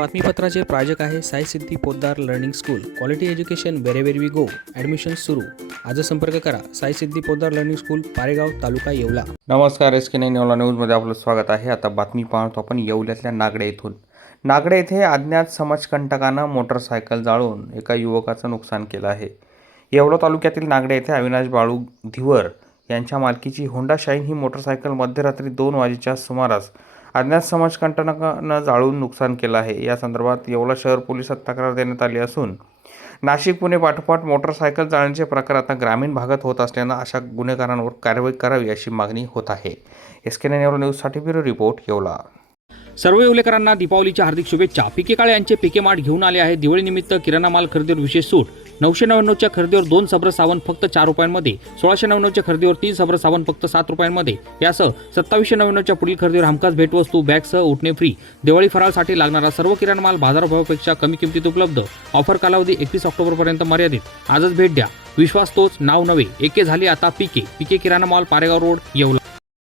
बातमीपत्राचे प्रायोजक आहे Sai Siddhi Poddar learning school. Quality education wherever we go admission सुरू. आज संपर्क करा. Sai Siddhi Poddar learning school Paregaon taluka Yeola. नमस्कार एस के नाईन येवला न्यूजमध्ये आपलं स्वागत आहे. आता बातमी पाहतो आपण येवल्यातल्या नागडे येथून. नागडे येथे अज्ञात समाजकंटकानं मोटरसायकल जाळून एका युवकाचं नुकसान केलं आहे. येवला तालुक्यातील नागडे येथे अविनाश बाळू धिवर यांच्या मालकीची होंडा शाईन ही मोटरसायकल मध्यरात्री दोन वाजेच्या सुमारास अज्ञात समाजकंटकानं जाळून नुकसान केलं आहे. या संदर्भात येवला शहर पोलिसात तक्रार देण्यात आली असून नाशिक पुणे पाठोपाठ मोटरसायकल जाळण्याचे प्रकार आता ग्रामीण भागात होत असल्यानं अशा गुन्हेगारांवर कारवाई करावी अशी मागणी होत आहे. एस के नेवला न्यूजसाठी ब्युरो रिपोर्ट येवला. सर्व येवलेकरांना दीपावलीच्या हार्दिक शुभेच्छा. पिके काळे यांचे पिके माठ घेऊन आले आहे दिवाळीनिमित्त किराणा माल खरेदीवर विशेष सूट. नऊशे नव्याण्णवच्या खरेदीवर दोन सब्र साबण फक्त चार रुपयांमध्ये सोळाशे नव्याण्णवच्या खरेदीवर तीन सब्र साबण फक्त सात रुपयांमध्ये. यासह सत्तावीसशे नव्याण्णवच्या पुढील खरेदीवर हमखास भेटवस्तू बॅगसह उठणे फ्री दिवाळी फराळसाठी लागणारा सर्व किराणा माल बाजारभावापेक्षा कमी किमतीत उपलब्ध. ऑफर कालावधी एकवीस ऑक्टोबरपर्यंत मर्यादित. आजच भेट द्या. विश्वास तोच नाव नव्हे. एके झाली आता पिके. पिके किराणा मॉल पारेगाव रोड येवला.